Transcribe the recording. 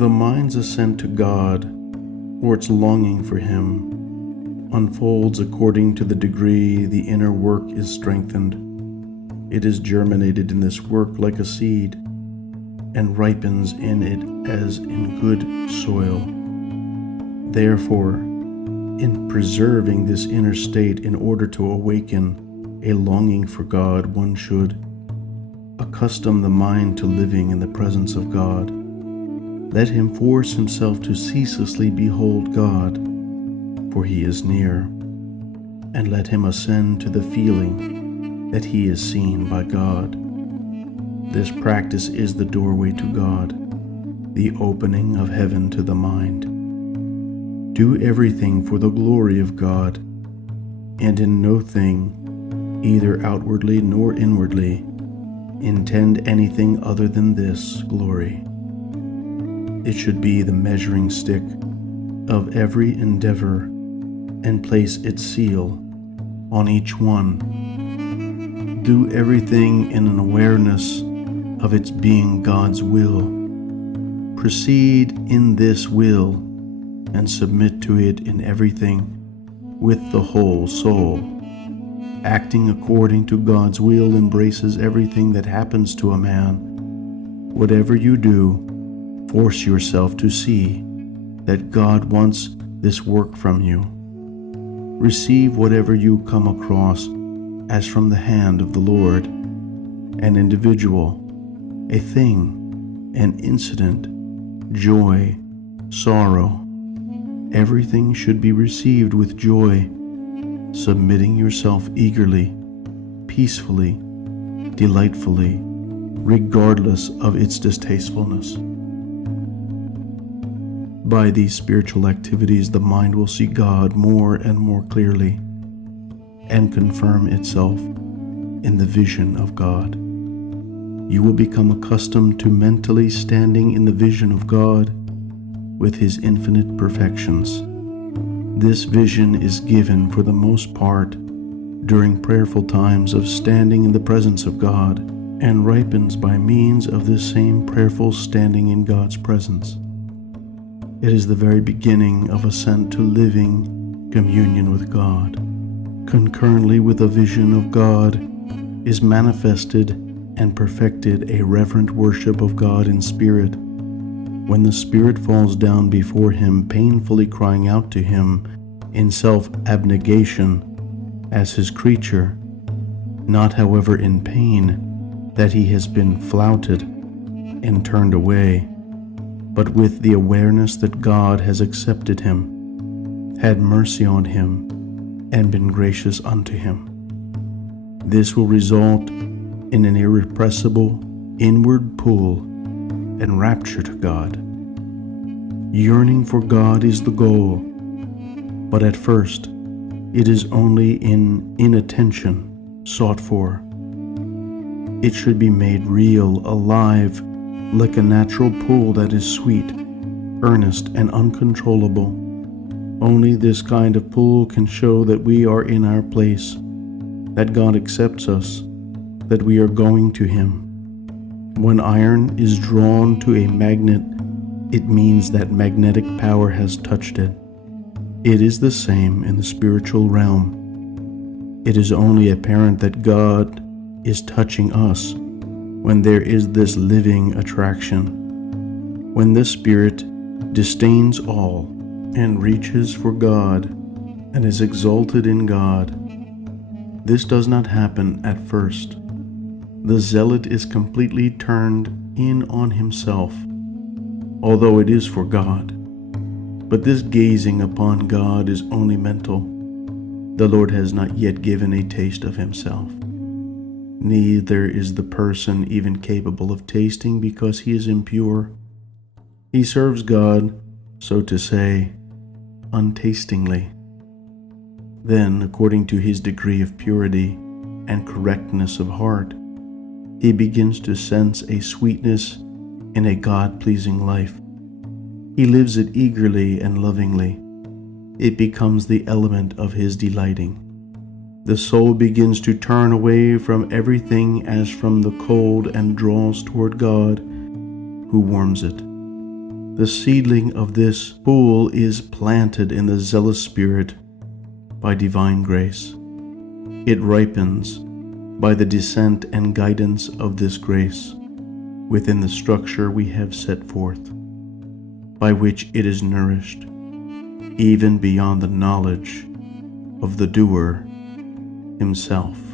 The mind's ascent to God, or its longing for Him, unfolds according to the degree the inner work is strengthened. It is germinated in this work like a seed, and ripens in it as in good soil. Therefore, in preserving this inner state in order to awaken a longing for God, one should accustom the mind to living in the presence of God. Let him force himself to ceaselessly behold God, for He is near, and let him ascend to the feeling that he is seen by God. This practice is the doorway to God, the opening of heaven to the mind. Do everything for the glory of God, and in no thing, either outwardly nor inwardly, intend anything other than this glory. It should be the measuring stick of every endeavor, and place its seal on each one. Do everything in an awareness of its being God's will. Proceed in this will and submit to it in everything with the whole soul. Acting according to God's will embraces everything that happens to a man. Whatever you do, force yourself to see that God wants this work from you. Receive whatever you come across as from the hand of the Lord, an individual, a thing, an incident, joy, sorrow. Everything should be received with joy, submitting yourself eagerly, peacefully, delightfully, regardless of its distastefulness. By these spiritual activities, the mind will see God more and more clearly and confirm itself in the vision of God. You will become accustomed to mentally standing in the vision of God with His infinite perfections. This vision is given for the most part during prayerful times of standing in the presence of God, and ripens by means of this same prayerful standing in God's presence. It is the very beginning of ascent to living communion with God. Concurrently with a vision of God is manifested and perfected a reverent worship of God in spirit. When the spirit falls down before Him, painfully crying out to Him in self-abnegation as His creature, not however in pain that he has been flouted and turned away, but with the awareness that God has accepted him, had mercy on him, and been gracious unto him. This will result in an irrepressible inward pull and rapture to God. Yearning for God is the goal, but at first it is only in inattention sought for. It should be made real, alive, like a natural pull that is sweet, earnest, and uncontrollable. Only this kind of pull can show that we are in our place, that God accepts us, that we are going to Him. When iron is drawn to a magnet, it means that magnetic power has touched it. It is the same in the spiritual realm. It is only apparent that God is touching us when there is this living attraction, when the spirit disdains all and reaches for God and is exalted in God. This does not happen at first. The zealot is completely turned in on himself, although it is for God. But this gazing upon God is only mental. The Lord has not yet given a taste of Himself. Neither is the person even capable of tasting, because he is impure. He serves God, so to say, untastingly. Then, according to his degree of purity and correctness of heart, he begins to sense a sweetness in a God-pleasing life. He lives it eagerly and lovingly. It becomes the element of his delighting. The soul begins to turn away from everything as from the cold and draws toward God, who warms it. The seedling of this pool is planted in the zealous spirit by divine grace. It ripens by the descent and guidance of this grace within the structure we have set forth, by which it is nourished, even beyond the knowledge of the doer himself.